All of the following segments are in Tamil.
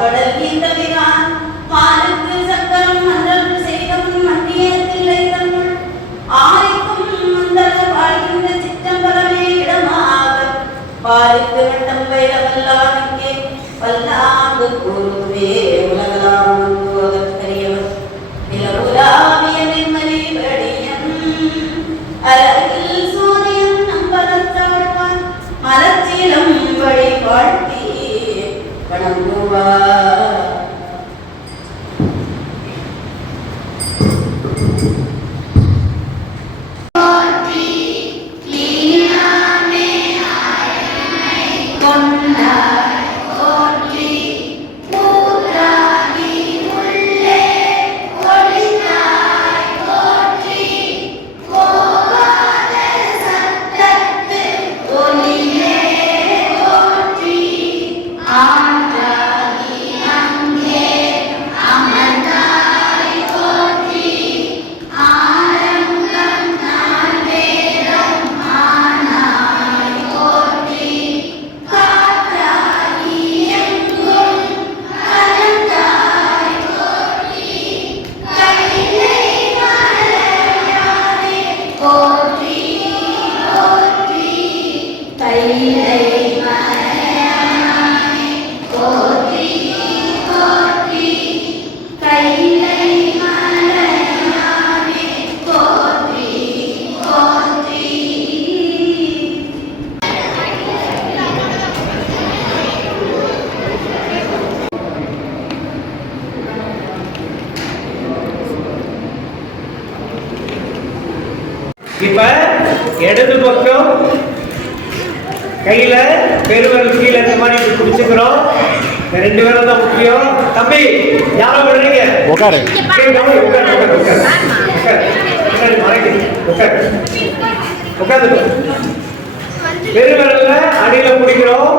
கடல் தீர்த்தவிரான் மாலுக்கு சக்கரம் மன்றம் செய்தம் மத்தியத்தில்லை தன்னுள் ஆரிக்கும் மந்தர வாழ்கின்ற சிற்றம்பலமே இடமாக பாரித்து வட்டம் வைரவல்லானுக்கே பல்லாங்கு கூறுவே உலகலாம் நம்புவதற்கரியவர் நிலவுலாவிய நிர்மலி வடியம் அழகில் சூரியன் நம்பலத்தாழ்வான் மலச்சீலம் வழி வாழ்த்தி வணங்குவார். இப்ப இடது பக்கம் கையில பெருவரல் கீழே இந்த மாதிரி பிடிச்சுக்கிறோம். ரெண்டு பேரும் தான் முக்கியம். தம்பி யாரோ விடுறீங்க உட்காரு பெருவரல்ல அடியில பிடிக்கிறோம்,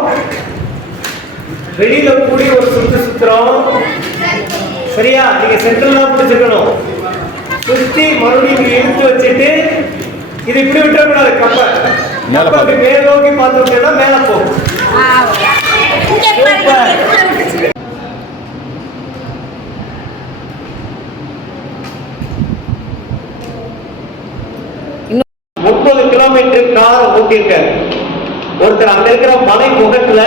வெளியில கூடி ஒரு சுத்துறோம். சரியா? நீங்க சென்ட்ரல் தான் பிடிச்சிருக்கணும். சுத்தி மறுபடியும் இழுத்து வச்சுட்டு இது இப்படி விட்டுறக்கூடாது. கப்பல் மேல் நோக்கி பார்த்து விட்டா மேல போகும். கிலோமீட்டர் கார் ஓட்டிருக்க ஒருத்தர் அங்க இருக்கிற மலை முகத்துல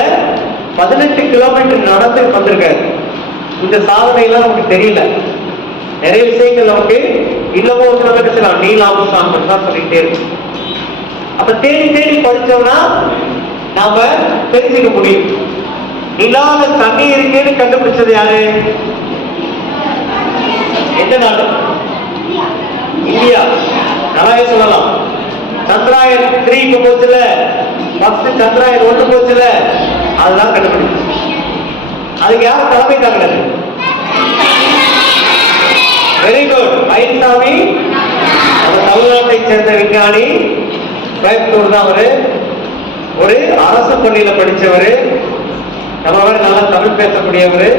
18 கிலோமீட்டர் நடந்து வந்திருக்காரு. இந்த சாதனை எல்லாம் நமக்கு தெரியல. நிறைய விஷயங்கள் நமக்கு இல்லவோ சொல்லலாம். நீலாமசான் தான் சொல்லிட்டே இருக்கு. அப்ப தேடி தேடி படிச்சோம்னா நாம தெரிஞ்சுக்க முடியும். நிலால தண்ணி இருக்குன்னு கண்டுபிடிச்சது யாரு? எந்த நாடு? இந்தியா. நல்லாவே சொல்லலாம். சந்திராயன் 3 போச்சுல, ஃபர்ஸ்ட் சந்திராயன் 1 போச்சுல, அதுதான் கண்டுபிடிச்சு. அதுக்கு யார் தலைமை தாங்கினது? Very good. மயில்சாமி நம்ம தமிழ்நாட்டை சேர்ந்த விஞ்ஞானி. கோயம்புத்தூர் தான் அவரு. ஒரு அரசு பள்ளியில படிச்சவரு. நம்ம நல்லா தமிழ் பேசக்கூடியவர்.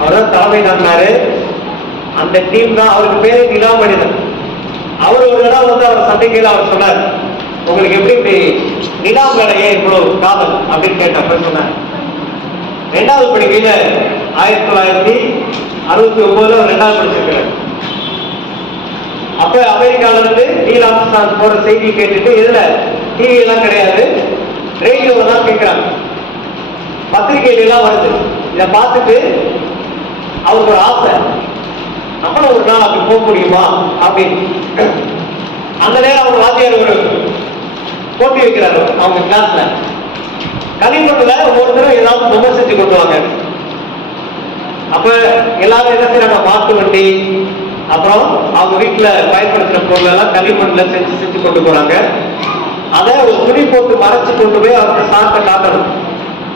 அவர் தான் தலைமை தாங்கினாரு. அந்த டீம் தான். அவருக்கு பேரு நிலாமணிதன். அவர் ஒரு இடம் வந்து அவர் சந்திக்கையில் அவர் சொன்னார், உங்களுக்கு எப்படி இப்படி நிலா மேலையே இவ்வளவு காதல் அப்படின்னு கேட்டப்ப சொன்னார். 2வது படிக்கையில 1969 அவர் 2வது படிச்சிருக்கிறார். அப்ப அமெரிக்கால இருந்து நீல் ஆம்ஸ்ட்ராங் போற செய்தி கேட்டுட்டு, இதுல டிவி எல்லாம் கிடையாது, ரேடியோவை தான் கேட்கிறாங்க. பத்திரிகையில எல்லாம் வருது. இதை பார்த்துட்டு அவருக்கு ஒரு ஆசை, நம்மளும் ஒரு நாள் அப்படி போக முடியுமா அப்படின்னு. அந்த நேரம் அவங்க வாத்தியார் ஒரு போட்டி வைக்கிறாரு அவங்க கிளாஸ்ல. களிமண்ணுல ஒவ்வொருத்தரும் ஏதாவது பொம்மை செஞ்சு கொண்டுவாங்க. அப்ப எல்லாரும் என்ன செய்யறாங்க, மாட்டு வண்டி, அப்புறம் அவங்க வீட்டுல பயன்படுத்துற பொருள் எல்லாம் களிமண்ல செஞ்சு கொண்டு போறாங்க. அதை ஒரு துணி போட்டு மறைச்சு கொண்டு போய் அவங்க சாட்டை காட்டணும்.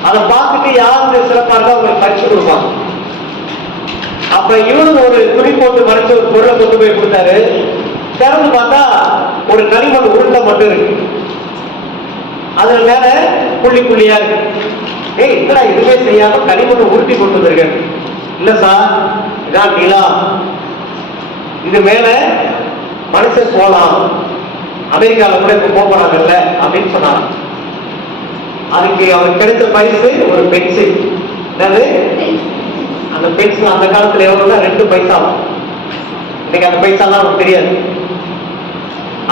அதை பார்த்துட்டு யாருக்கு சிறப்பா இருக்கோ அவங்களுக்கு பரிசு கொடுப்பாங்க. அப்ப இவரும் ஒரு துணி போட்டு மறைச்சு ஒரு பொருளை கொண்டு போய் கொடுத்தாரு. திறந்து பார்த்தா ஒரு களிமண் உருண்டை மட்டும் இருக்கு. அதுல மேல புள்ளி புள்ளியா இருக்கு. ஏய், என்னடா இதுவே செய்யாம களிமண் உருட்டி கொண்டு வந்திருக்கேன். இல்ல சார், இதான் நிலா, இது மேல மனுஷன் போலாம், அமெரிக்கால கூட இப்ப போறாங்கல்ல அப்படின்னு சொன்னாங்க. அதுக்கு அவருக்கு கிடைச்ச பரிசு ஒரு பென்சில். என்னது? அந்த பென்சில் அந்த காலத்துல எவ்வளவுனா 2 பைசா. இன்னைக்கு அந்த பைசாலாம் நமக்கு தெரியாது.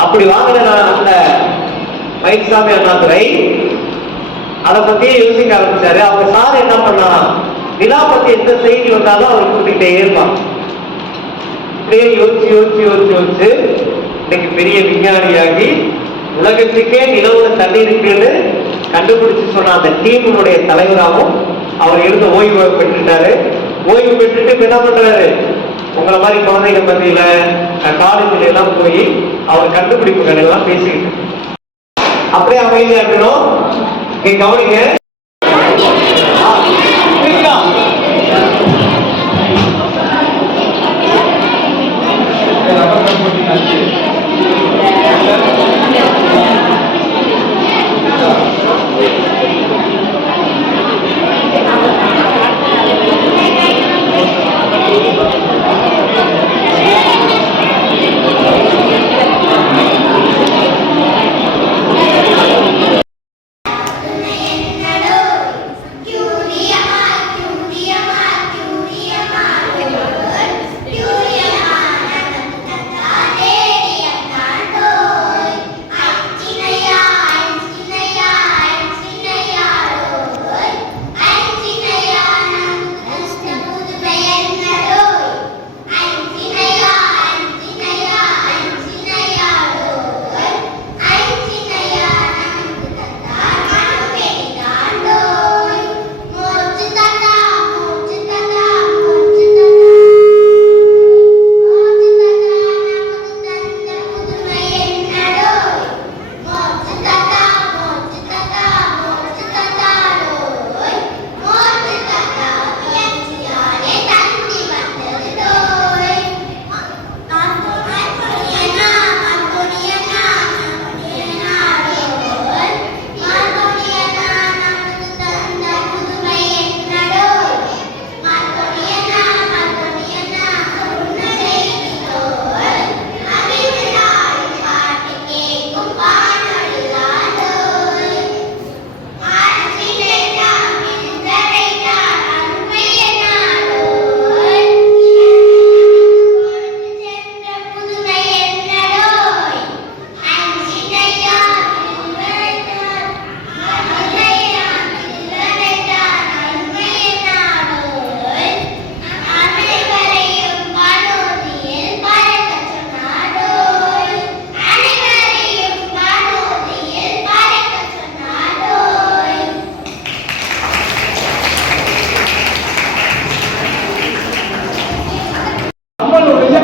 அப்படி வாங்கின அந்த மயில்சாமி அண்ணாதுரை அதை பத்தியே யோசிக்க ஆரம்பிச்சாரு. அவங்க சார் என்ன பண்ணா, நிலா பத்தி எந்த செய்தி வந்தாலும் அவர் கொடுத்துக்கிட்டே இருப்பான். இப்படியே யோசிச்சு யோசிச்சு யோசிச்சு யோசிச்சு இன்னைக்கு பெரிய விஞ்ஞானியாகி உலகத்துக்கே நிலவுல தண்ணி இருக்குன்னு கண்டுபிடிச்சு சொன்ன அந்த டீமுடைய தலைவராகவும் அவர் இருந்து ஓய்வு பெற்றுட்டாரு. ஓய்வு பெற்றுட்டு என்ன பண்றாரு, உங்களை மாதிரி குழந்தைங்க மத்தியில காலேஜ்ல எல்லாம் போய் அவர் கண்டுபிடிப்புகள் எல்லாம் பேசிக்கிட்டு அப்படியே அமைதியா இருக்கணும். நீங்க கவனிங்க.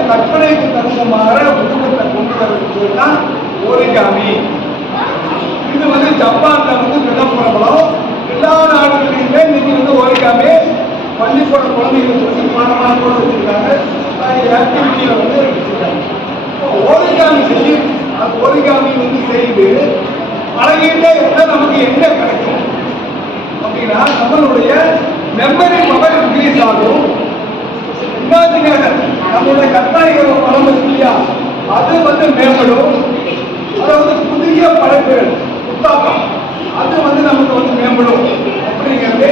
கற்பனைக்கு தகுந்தமான உருவத்தை கொண்டு வரது தான் ஓரிகாமி. இது ஜப்பான்ல மிக பிரபலம். எல்லா நாடுகளிலுமே இன்னைக்கு ஓரிகாமி பள்ளிக்கூட குழந்தைகளுக்கு பாடமாக வச்சிருக்காங்க. ஆக்டிவிட்டியில வச்சிருக்காங்க. ஓரிகாமி செய்து அந்த ஓரிகாமி செய்து பழகிட்டே இருந்தால் நமக்கு என்ன கிடைக்கும் அப்படின்னா, நம்மளுடைய மெமரி பவர் இன்க்ரீஸ் ஆகும். நம்மளுடைய கற்பனைகள பலம் இருக்கு இல்லையா, அது மேம்படும். அதாவது புதிய படைப்புகள் உத்தாக்கம் அது நமக்கு மேம்படும் அப்படிங்கிறது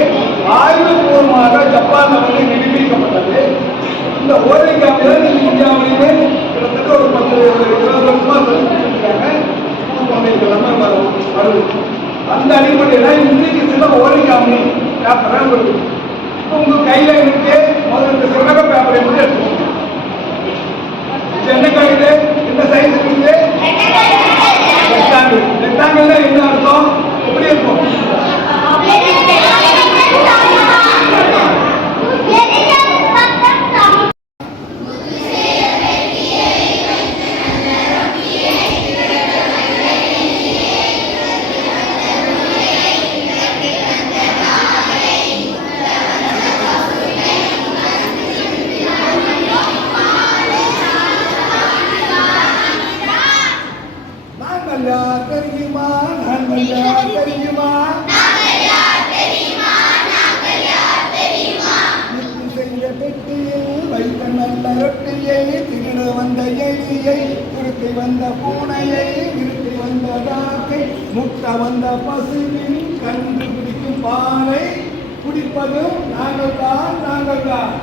ஆய்வுபூர்வமாக ஜப்பான்ல நிரூபிக்கப்பட்டது. இந்த ஓரிகாமில இந்தியாவிலேயே கிட்டத்தட்ட ஒரு 10-20 வருஷமா சொல்லிருக்காங்க. வருது. அந்த அடிப்படையில இன்னைக்கு சில ஓரிகாமி பேப்பர் வருது. உங்க கையில இருக்கு. முதல்ல சிறக பேப்பரை மட்டும் எடுத்துக்கோங்க. என்ன கையில என்ன சைஸ் இருக்கு? ரெக்டாங்கிள். ரெக்டாங்கிள்னா என்ன அர்த்தம்? எப்படி இருக்கும்? வந்த பூனையை நிறுத்தி வந்த காக்கை முட்டை வந்த பசுவின் கண்டுபிடிக்கும் பாலை முடிப்பதும் நாங்கள் தான் நாங்கள் தான்.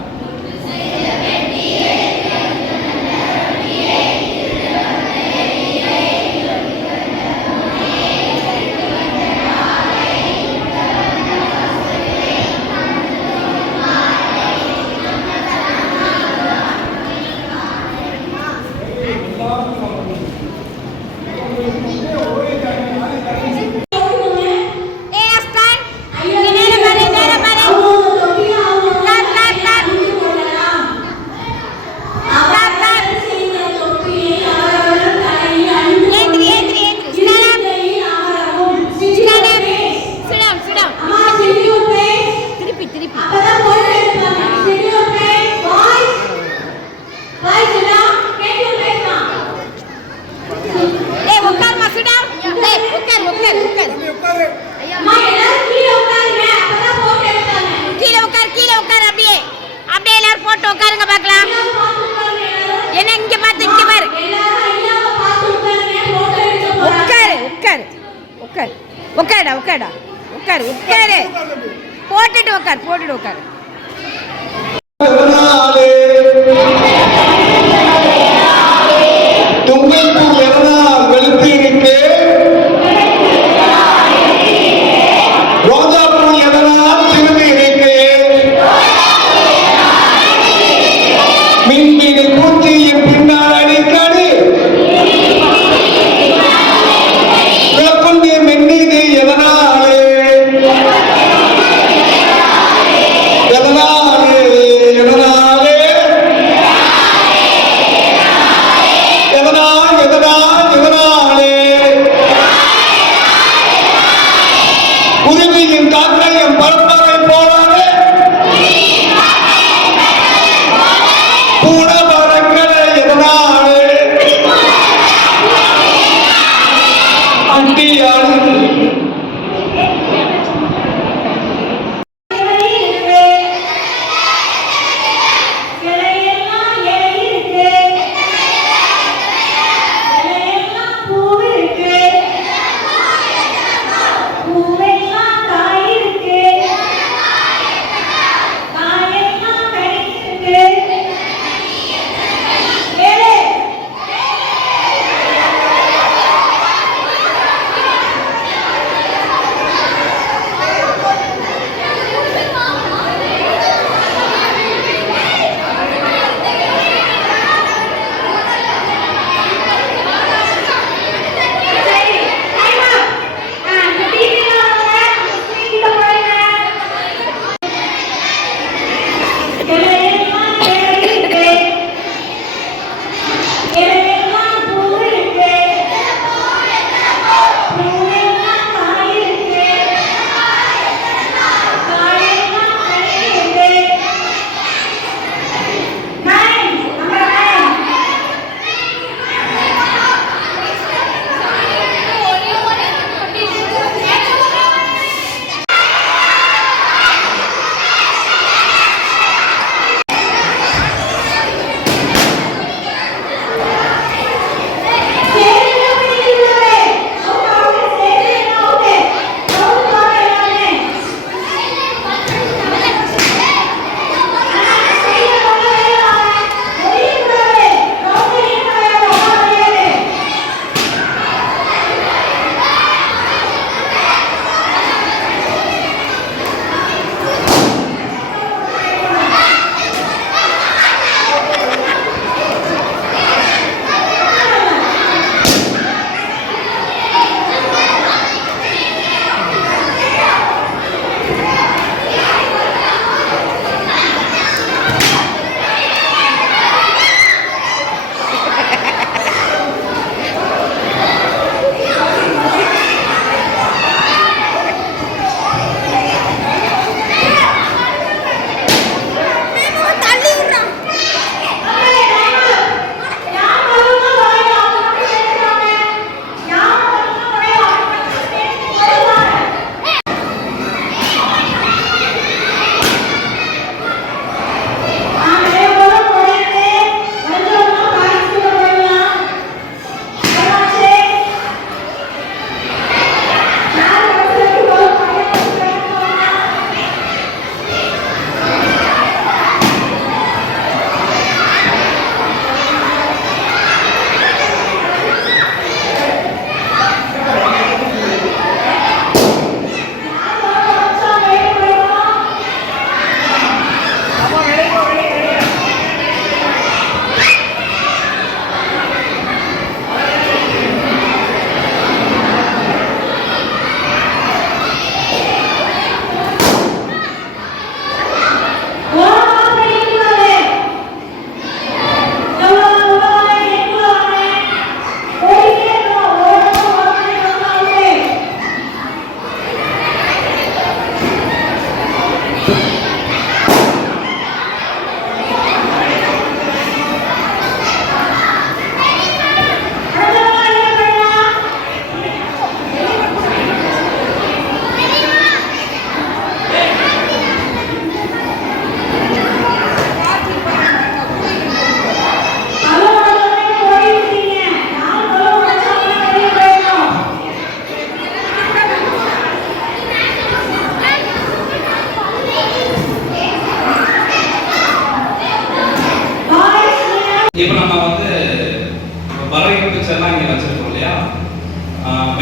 போட்டுட்டு உட்காரு. தும்பைப்பூ எதனால் வெளுத்து இருக்கு? ரோஜாப்பூ எதனால் திரும்பி இருக்கு? மின்மினி பூச்சியின் பின்னால் அடிக்கடி விளக்குண்டி மின்னிது எதனாலே? எதனாலே? எதனாலே? எதனால்? எதனால்? எதனாலே? குருவியின் காக்கையும் பரப்பரை போலாலே கூட பறக்கலை எதனாலே? அண்டியால்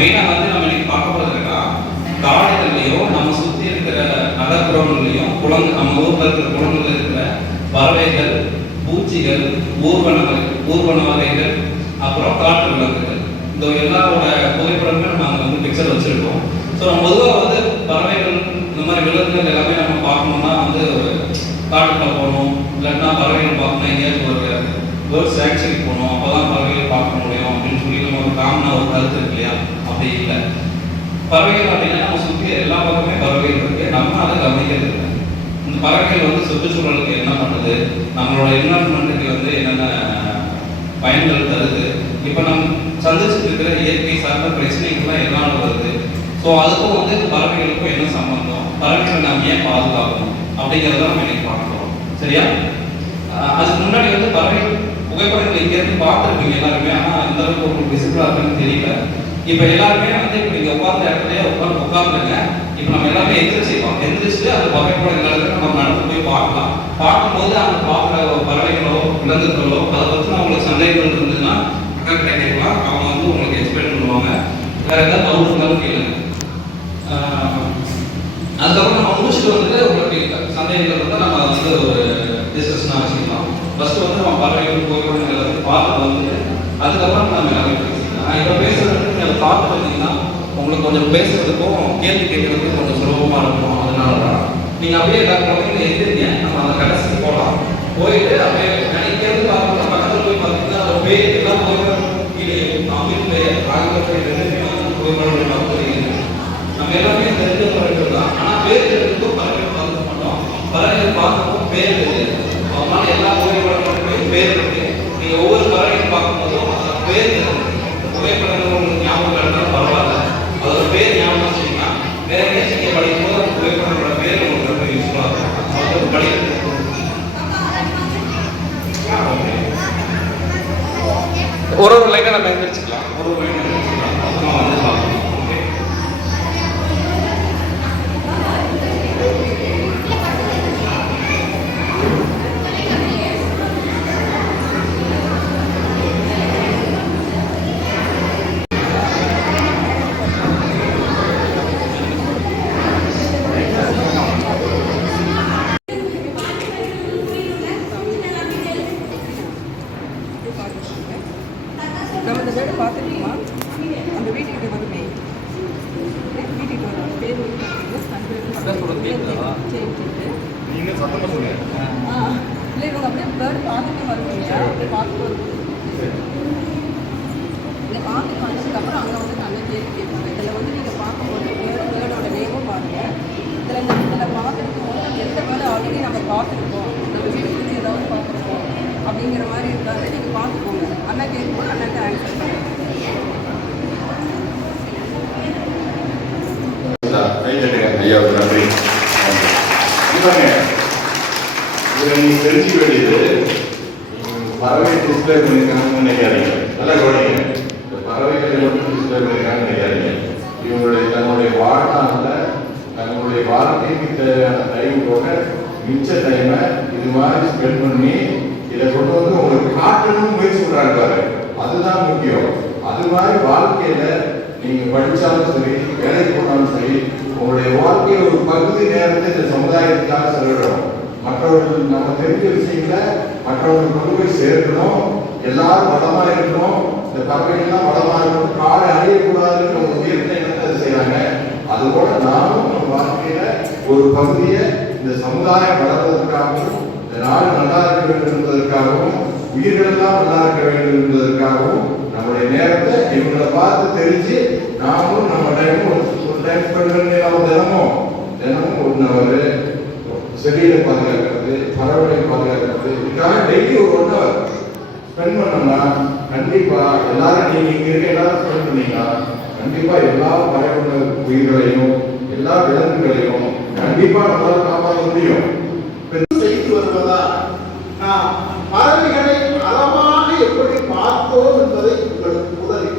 மெயினாக வந்து நம்ம இன்னைக்கு பார்க்க போகிறதுனா காடுகள்லையும் நம்ம சுற்றி இருக்கிற நகர்ப்புறங்கள்லையும் நம்ம ஊரில் இருக்கிற குளங்களில் இருக்கிற பறவைகள், பூச்சிகள், ஊர்வன வகைகள், அப்புறம் காட்டு விலங்குகள், இந்த எல்லாரோட புகைப்படங்கள் நாங்கள் வந்து பிக்சர் வச்சுருக்கோம். ஸோ நம்ம பொதுவாக வந்து பறவைகள் இந்த மாதிரி விலங்குகள் எல்லாமே நம்ம பார்க்கணும்னா வந்து காட்டுக்குள்ள போகணும், இல்லைன்னா பறவைகள் பார்க்கணும், எங்கேயாச்சும் ஒரு பேர்ட் சாங்சுரி போகணும், அப்போ தான் பறவைகள் பார்க்க முடியும் அப்படின்னு சொல்லி நம்ம ஒரு காமனாக ஒரு கருத்து இருக்கு இல்லையா? அப்படி இல்லை. பறவைகள் அப்படின்னா நம்ம சுற்றி எல்லா பக்கமே பறவைகள் இருக்கு, நம்ம அதை கவனிக்கிறது இல்லை. இந்த பறவைகள் வந்து சுற்றுச்சூழலுக்கு என்ன பண்ணுது, நம்மளோட என்வரன்மெண்ட்டுக்கு வந்து என்னென்ன பயன்கள் தருது, இப்போ நம்ம சந்திச்சுட்டு இருக்கிற இயற்கை சார்ந்த பிரச்சனைகள்லாம் எதனால வருது, ஸோ அதுக்கும் வந்து பறவைகளுக்கும் என்ன சம்பந்தம், பறவைகளை நாம் ஏன் பாதுகாக்கணும் அப்படிங்கிறத நம்ம இன்னைக்கு பார்க்கலாம். சரியா? அதுக்கு முன்னாடி வந்து பறவை புகைப்படங்கள் இங்கேருந்து பார்த்துருப்பீங்க எல்லாருமே, ஆனால் அந்த அளவுக்கு உங்களுக்கு விசிபிளாக இருக்குன்னு தெரியல. இப்போ எல்லாருமே வந்து இப்போ நீங்கள் உட்கார்ந்த இடத்துலயே உட்காந்துருங்க. இப்போ நம்ம எல்லாமே எந்திரிச்சிருக்கோம், எந்திரிச்சுட்டு அந்த புகைப்படங்களுக்கு நம்ம நடந்து போய் பார்க்கலாம். பார்க்கும்போது அந்த பார்க்குற பறவைகளோ விலங்குகளோ அதை பற்றி உங்களுக்கு சந்தேகங்கள் இருந்ததுன்னா அக்கா கிட்ட கேட்கலாம், அவங்க வந்து உங்களுக்கு எக்ஸ்பிளைன் பண்ணுவாங்க. வேற ஏதாவது டவுட் இருந்தாலும் கேளுங்க. அதுக்கப்புறம் நம்ம முடிச்சுட்டு வந்துட்டு உங்களுக்கு சந்தேகங்கள் இருந்தால் நம்ம வந்து ஒரு டிஸ்கஷனாக வச்சுக்கலாம். ஃபர்ஸ்ட் வந்து நம்ம பறவைகள் புகைப்படங்கள் எல்லாத்தையும் பார்த்து வந்துட்டு அதுக்கப்புறம் நம்ம எல்லாமே பேசிக்கலாம். இப்போ பேசுறதுக்கு நீங்கள் பார்த்து வந்தீங்கன்னா உங்களுக்கு கொஞ்சம் பேசுறதுக்கும் கேள்வி கேட்கறதுக்கும் கொஞ்சம் சுலபமாக இருக்கும். அதனால தான் நீங்கள் அப்படியே எல்லா குழந்தைங்க எழுதிருங்க, நம்ம அந்த கடைசிக்கு போகலாம். போயிட்டு அப்படியே நினைக்கிறது பார்க்கணும். பக்கத்தில் போய் பார்த்தீங்கன்னா ஒரு பேர் எல்லா புகைப்படம் கீழே தமிழ் பெயர் ஆங்கில பெயர் ரெண்டு புகைப்படம் தெரியுது. நம்ம எல்லாமே தெரிஞ்ச பறவைகள் தான், ஆனால் பேர் தெரிஞ்சுக்கும் பறவைகள் பார்க்க மாட்டோம். பறவைகள் பார்க்கவும் பேர் தெரியாது. அதனால எல்லா புகைப்படங்களுக்கும் பேர் இருக்கு. நீங்கள் ஒவ்வொரு பறவைகள் பார்க்கும்போதும் அந்த பேர் தெரியும். புகைப்படங்கள் உங்களுக்கு ஞாபகம் இருந்தாலும் பரவாயில்ல, அதோட பேர் ஞாபகம் வச்சுக்கிங்கன்னா வேற எங்கேயாச்சும் நீங்கள் படிக்கும்போது அந்த புகைப்படங்களோட பேர் உங்களுக்கு ரொம்ப யூஸ்ஃபுல்லாக இருக்கும். அது படிக்கிறது ஒரு லைட்டாக நம்ம எழுந்திரிச்சிக்கலாம். ஒரு லைன் எழுந்திரிச்சிக்கலாம். அப்புறம் வந்து பார்க்கலாம். நம்ம இந்த வீடு பார்த்துருக்கோமா? அந்த வீட்டுக்கிட்ட வருமே, வீட்டுக்கு வரும் பேர் நீங்க சத்தமா சொல்லுங்க. இல்லை, இவங்க அப்படியே பேர்டு பார்த்துட்டு வருவீங்க. அப்படியே பார்த்துட்டு வருவோம். இதை பார்த்துட்டு வந்ததுக்கப்புறம் அங்கே வந்து நல்ல கேள்வி கேட்பாங்க. இதில் வந்து நீங்கள் பார்க்கும்போது பேர்டோட நேமும் பாருங்கள். இதில் பார்த்துருக்கும் போது எந்த பேர்டு ஆல்ரெடி நம்ம பார்த்துருக்கோம், நம்ம வீட்டுக்கு ஏதாவது பார்த்துருக்கோம் அப்படிங்கிற மாதிரி இருக்காது. நீங்கள் பார்த்துக்கோங்க. அண்ணா கேட்கும்போது அண்ணாக்கு ஆன்சர் பண்ணுங்க. ஐயாவுக்கு நன்றி. இதில் நீங்கள் தெரிஞ்சுக்க வேண்டியது, பறவை டிஸ்பிளே பண்ணியிருக்காங்கன்னு நினைக்காதீங்க. நல்லா கவனிங்க. இந்த பறவைகளை மட்டும் டிஸ்பிளே பண்ணியிருக்காங்கன்னு நினைக்காதீங்க. இவங்களுடைய தன்னுடைய வாழ்நாளில் தங்களுடைய வாழ்க்கைக்கு தேவையான டைம் போக மிச்ச டைமை இது மாதிரி ஸ்பெண்ட் பண்ணி இதை கொண்டு வந்து உங்களுக்கு காட்டணும்னு முயற்சி பண்றாங்க பாரு, அதுதான் முக்கியம். அது மாதிரி வாழ்க்கையில நீங்க படிச்சாலும் சரி, வேலைக்கு போனாலும் சரி, உங்களுடைய வாழ்க்கையை ஒரு பகுதி நேரத்தை இந்த சமுதாயத்துக்காக செலவிடணும். மற்றவர்கள் நம்ம தெரிஞ்ச விஷயங்களை மற்றவர்கள் கொண்டு போய் சேர்க்கணும். எல்லாரும் வளமா இருக்கணும். இந்த பறவைகள்லாம் வளமா இருக்கணும். காலை அடையக்கூடாதுன்னு நம்ம உயர்ந்த எண்ணத்தை செய்யறாங்க. அதுபோல நானும் நம்ம வாழ்க்கையில ஒரு பகுதியை இந்த சமுதாயம் வளர்வதற்காகவும், இந்த நாடு நல்லா இருக்க வேண்டும் என்பதற்காகவும், உயிர்களெல்லாம் நல்லா இருக்க வேண்டும் என்பதற்காகவும் நம்முடைய நேரத்தை இவங்களை பார்த்து தெரிஞ்சு நாமும் நம்ம டைமும் ஒரு டைம் ஸ்பெண்ட் பண்ணி தினமும் 1 hour செடியை பாதுகாக்கிறது, பறவைகளை பாதுகாக்கிறது, இதுக்காக டெய்லி ஒரு 1 hour ஸ்பெண்ட் பண்ணோம்னா கண்டிப்பா எல்லாரும் நீங்க இங்க இருக்க எல்லாரும் ஸ்பெண்ட் பண்ணீங்கன்னா கண்டிப்பா எல்லா பறவை உயிர்களையும் எல்லா விலங்குகளையும் கண்டிப்பா நம்மளால காப்பாற்ற முடியும். செய்து வருவதா நாம் பறவைகளை அளவாக எப்படி பார்த்தோம் என்பதை உங்களுக்கு உதவி.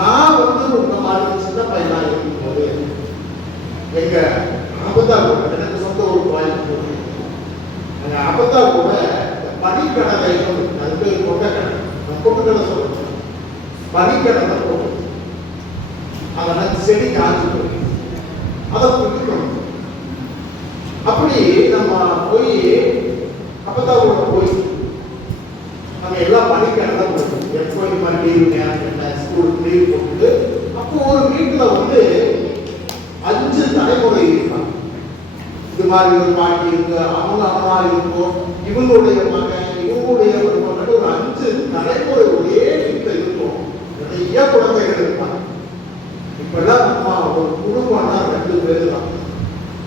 நான் உங்க மாதிரி சின்ன பையனா இருக்கும்போது எங்க அப்பத்தா கூட எனக்கு சொந்த ஒரு கோயில், எங்க அப்பத்தா கூட பனிக்கடலை அது பேர் கொண்டக்கடலை, கொண்டக்கடலை சொல்லுவோம். பனிக்கிழமை போகும். அதெல்லாம் செடி காய்ச்சி போய் அதை விட்டுக்கணும். அப்படி நம்ம போய் அப்பதாவோட போய் நம்ம எல்லாம் பனிக்கிழமை போகும். எப்போ இந்த மாதிரி லீவு நேரம் ஸ்கூலுக்கு லீவு போட்டு அப்போ ஒரு வீட்டில் வந்து 5 தலைமுறை இருப்பாங்க. இது மாதிரி ஒரு பாட்டி இருக்கு, அவங்க அம்மா இருக்கும், இவங்களுடைய மகன், இவங்களுடைய ஒரு மகன், ஒரு 5 தலைமுறை ஒரே வீட்டில் இருக்கும். நிறைய குழந்தைகள் இருப்பாங்க. இப்பெல்லாம் நம்ம ஒரு குடும்பம்னா 2 பேர் தான்.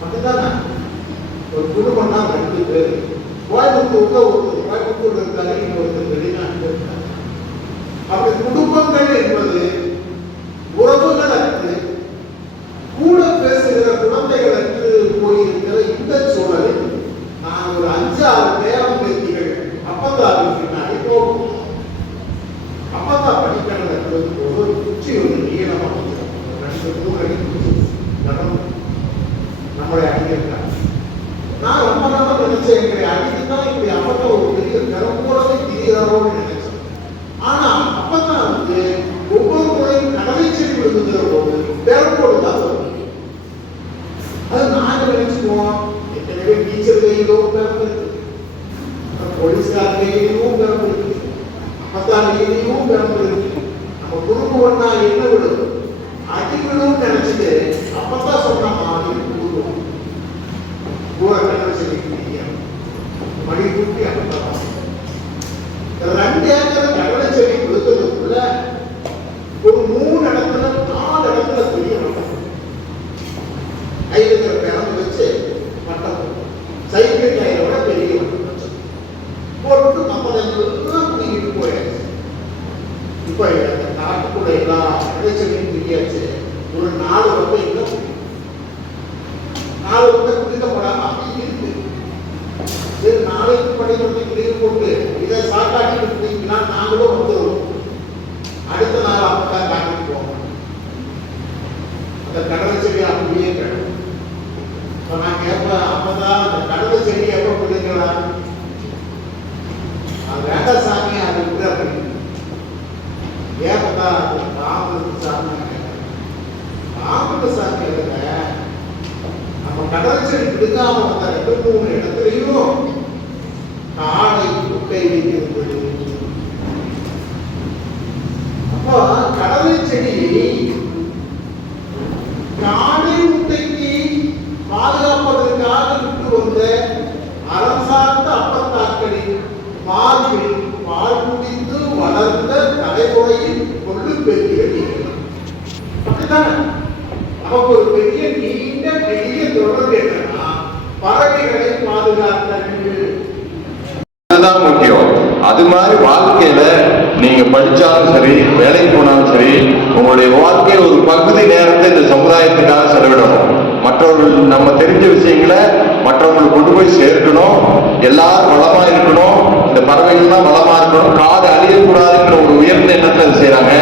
அப்படித்தானே? ஒரு குடும்பம்னா 2 பேர். கோயம்புத்தூர்ல இருக்காரு, இன்னொருத்தர் வெளிநாட்டில் இருக்காரு. அப்படி குடும்பங்கள் என்பது உறவுகள் அற்று கூட பேசுகிற குழந்தைகள் அற்று போயிருக்கிற இந்த சூழலில் நான் ஒரு 5-6 நேரம் பேத்திகள் அப்பத்தாவுக்கு பின்னாடி போகும். அப்பத்தா படிக்கிறது ஒரு குச்சி ஒரு நீளமாக 2 அடி நம்மளை அடிக்கிறாங்க. நான் ரொம்ப நாளாக நினைச்சேன், எங்களை அடித்துதான் இப்படி அப்பத்தா ஒரு பெரிய பெரும்போலவே திரியாரோன்னு நினைச்சேன். ஆனா அப்பதான் வந்து ஒவ்வொரு முறையும் கடலை செடி விழுந்துகிற போது பெரும்போடு தான் வரும். அது நாங்க நினைச்சுக்குவோம், ஏற்கனவே டீச்சர் கையிலோ பிறந்திருக்கு, போலீஸ்கார் கையிலும் பிறந்திருக்கு, அப்பத்தான் கையிலையும் பிறந்திருக்கு. நம்ம குடும்பம் ஒன்னா என்ன விடும் அடி விடும் நினைச்சிட்டு அப்பதான் சொன்ன மாதிரி குடும்பம் கூட கடலை செடி மடி கூட்டி அப்பதான் 2 ஏக்கர் கடலை செடி விழுந்ததுக்குள்ள ஒரு 3 இடத்துல 4 இடத்துல பெரிய மட்டம், கையில பிறந்து வச்சு மட்டம் சைக்கிள் டயரை விட பெரிய மட்டம் வச்சு போட்டு நம்ம எல்லாம் குடிக்கிட்டு போயாச்சு. இப்ப அந்த நாட்டுக்குள்ள எல்லா கடலை செடியும் குடியாச்சு. ஒரு 4 வருடம் இன்னும் 4 வருடம் குடிக்கப்படாம அப்படி இருக்கு. நாளைக்கு பள்ளிக்கூடத்துக்கு லீவ் போட்டு இதை சாக்காட்டிட்டு இருந்தீங்கன்னா நாங்களும் வந்துடுவோம். அடுத்த நாள் அப்பதான் காட்டிட்டு போவோம். அந்த கடலை செடி அப்படியே கிடக்கும். நான் கேட்பேன், அப்பதான் அந்த கடலை செடி எப்ப பிடிங்களா? அது வேண்டாம் சாமி, அது விட அப்படி ஏப்பதான் அது பாம்பு சாமி பாம்பு சாமி அதுல நம்ம கடலை செடி பிடிக்காம வந்த 2-3 இடத்துலையும் காடை குட்டை வைக்கிறது. அப்போ கடலை செடி காடை முட்டைக்கு பாதுகாப்பதற்காக விட்டு வந்த அறம் சார்ந்த அப்பத்தாக்களின் பாலில் பால் குடித்து வளர்ந்த தலைமுறையில் கொள்ளு பெருகிகள். அப்படித்தானே? நமக்கு ஒரு பெரிய நீண்ட பெரிய தொடர்பு என்னன்னா பறவைகளை பாதுகாத்தல். அதுதான் முக்கியம். அது மாதிரி வாழ்க்கையில நீங்க படிச்சாலும் சரி, வேலைக்கு போனாலும் சரி, உங்களுடைய வாழ்க்கை ஒரு பகுதி நேரத்தை இந்த சமுதாயத்துக்காக செலவிடணும். மற்றவர்கள் நம்ம தெரிஞ்ச விஷயங்களை மற்றவங்களுக்கு கொண்டு போய் சேர்க்கணும். எல்லாரும் வளமா இருக்கணும், இந்த பறவைகள்லாம் வளமா இருக்கணும், காடு அழியக்கூடாதுங்கிற ஒரு உயர்ந்த எண்ணத்தை செய்யறாங்க.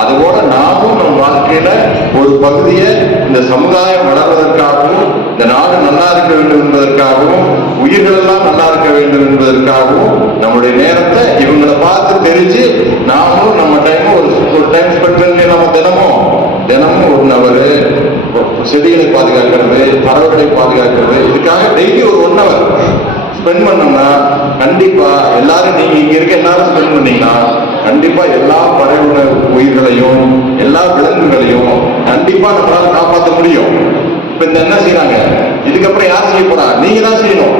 அதுபோல நாமும் நம்ம வாழ்க்கையில ஒரு பகுதியை இந்த சமுதாயம் வளர்வதற்காகவும், இந்த நாடு நல்லா இருக்க வேண்டும் என்பதற்காகவும், உயிர்கள் எல்லாம் நல்லா இருக்க வேண்டும் என்பதற்காகவும் நம்முடைய நேரத்தை இவங்களை பார்த்து தெரிஞ்சு நாமும் நம்ம டைம் ஒரு டைம் ஸ்பெண்ட் பண்ணி நம்ம தினமும் 1 ஹவர் செடிகளை பாதுகாக்கிறது, பறவைகளை பாதுகாக்கிறது, இதுக்காக டெய்லி ஒரு 1 ஹவர் ஸ்பெண்ட் பண்ணோம்னா கண்டிப்பா எல்லாரும், நீங்க இங்க இருக்க எல்லாரும் ஸ்பெண்ட் பண்ணீங்கன்னா கண்டிப்பா எல்லா பறவை உயிர்களையும் எல்லா விலங்குகளையும் கண்டிப்பா நம்மளால காப்பாற்ற முடியும். இப்ப இந்த என்ன செய்யறாங்க, இதுக்கப்புறம் யார் செய்ய போறா? நீங்க தான் செய்யணும்.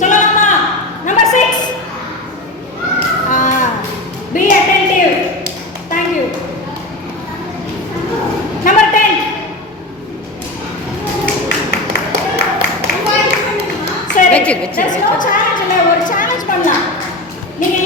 சொல்லலாமா? Number 6. Be attentive. Thank you. Number 10. சரி. There's no challenge இல்ல. ஒரு challenge பண்ணலாம். நீங்க